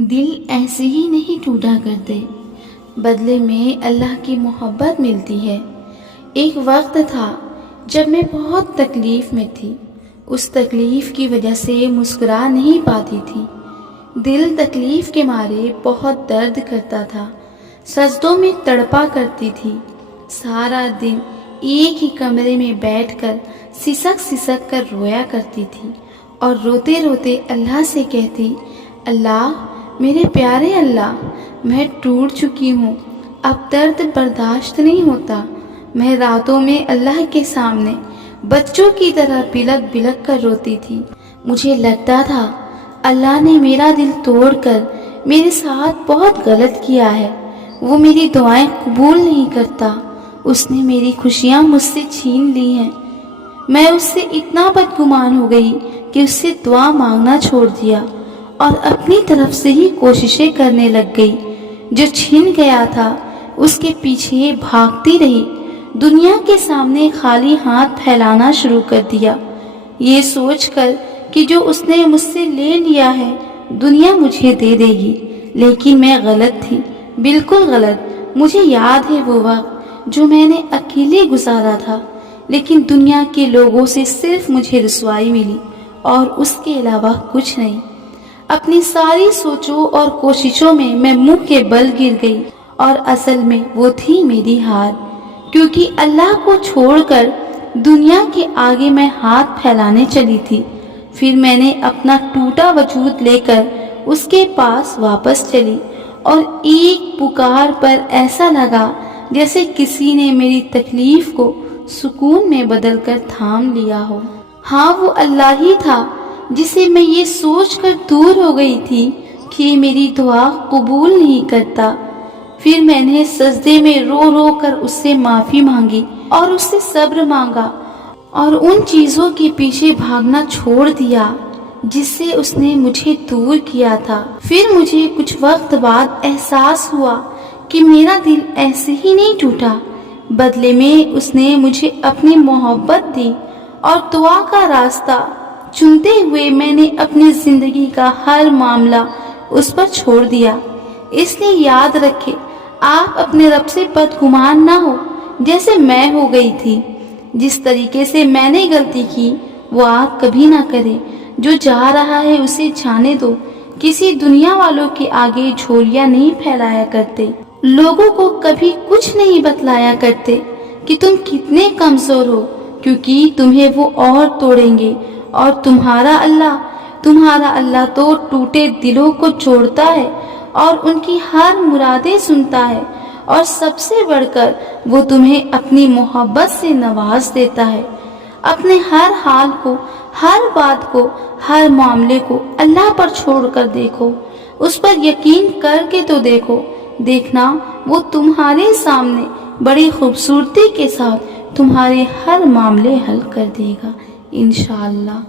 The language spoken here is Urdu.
دل ایسے ہی نہیں ٹوٹا کرتے، بدلے میں اللہ کی محبت ملتی ہے۔ ایک وقت تھا جب میں بہت تکلیف میں تھی، اس تکلیف کی وجہ سے مسکرا نہیں پاتی تھی۔ دل تکلیف کے مارے بہت درد کرتا تھا، سجدوں میں تڑپا کرتی تھی، سارا دن ایک ہی کمرے میں بیٹھ کر سسک سسک کر رویا کرتی تھی اور روتے روتے اللہ سے کہتی، اللہ میرے پیارے اللہ، میں ٹوٹ چکی ہوں، اب درد برداشت نہیں ہوتا۔ میں راتوں میں اللہ کے سامنے بچوں کی طرح بلک بلک کر روتی تھی۔ مجھے لگتا تھا اللہ نے میرا دل توڑ کر میرے ساتھ بہت غلط کیا ہے، وہ میری دعائیں قبول نہیں کرتا، اس نے میری خوشیاں مجھ سے چھین لی ہیں۔ میں اس سے اتنا بدگمان ہو گئی کہ اس سے دعا مانگنا چھوڑ دیا اور اپنی طرف سے ہی کوششیں کرنے لگ گئی۔ جو چھن گیا تھا اس کے پیچھے بھاگتی رہی، دنیا کے سامنے خالی ہاتھ پھیلانا شروع کر دیا، یہ سوچ کر کہ جو اس نے مجھ سے لے لیا ہے دنیا مجھے دے دے گی۔ لیکن میں غلط تھی، بالکل غلط۔ مجھے یاد ہے وہ وقت جو میں نے اکیلے گزارا تھا، لیکن دنیا کے لوگوں سے صرف مجھے رسوائی ملی اور اس کے علاوہ کچھ نہیں۔ اپنی ساری سوچوں اور کوششوں میں منہ کے بل گر گئی اور اصل میں وہ تھی میری ہار، کیونکہ اللہ کو چھوڑ کر دنیا کے آگے میں ہاتھ پھیلانے چلی تھی۔ پھر میں نے اپنا ٹوٹا وجود لے کر اس کے پاس واپس چلی اور ایک پکار پر ایسا لگا جیسے کسی نے میری تکلیف کو سکون میں بدل کر تھام لیا ہو۔ ہاں، وہ اللہ ہی تھا جسے میں یہ سوچ کر دور ہو گئی تھی کہ میری دعا قبول نہیں کرتا۔ پھر میں نے سجدے میں رو رو کر اس سے معافی مانگی اور اس سے صبر مانگا اور ان چیزوں کے پیچھے بھاگنا چھوڑ دیا جس سے اس نے مجھے دور کیا تھا۔ پھر مجھے کچھ وقت بعد احساس ہوا کہ میرا دل ایسے ہی نہیں ٹوٹا، بدلے میں اس نے مجھے اپنی محبت دی اور دعا کا راستہ چنتے ہوئے میں نے اپنی زندگی کا ہر معاملہ اس پر چھوڑ دیا۔ اس لیے یاد رکھے، آپ اپنے رب سے بدگمان نہ ہو جیسے میں ہو گئی تھی۔ جس طریقے سے میں نے غلطی کی وہ آپ کبھی نہ کریں۔ جو جا رہا ہے اسے جانے دو، کسی دنیا والوں کے آگے جھولیاں نہیں پھیلایا کرتے، لوگوں کو کبھی کچھ نہیں بتلایا کرتے کہ تم کتنے کمزور ہو، کیونکہ تمہیں وہ اور توڑیں گے۔ اور تمہارا اللہ تو ٹوٹے دلوں کو جوڑتا ہے اور ان کی ہر مرادیں سنتا ہے، اور سب سے بڑھ کر وہ تمہیں اپنی محبت سے نواز دیتا ہے۔ اپنے ہر حال کو، ہر بات کو، ہر معاملے کو اللہ پر چھوڑ کر دیکھو، اس پر یقین کر کے تو دیکھنا وہ تمہارے سامنے بڑی خوبصورتی کے ساتھ تمہارے ہر معاملے حل کر دے گا انشاءاللہ۔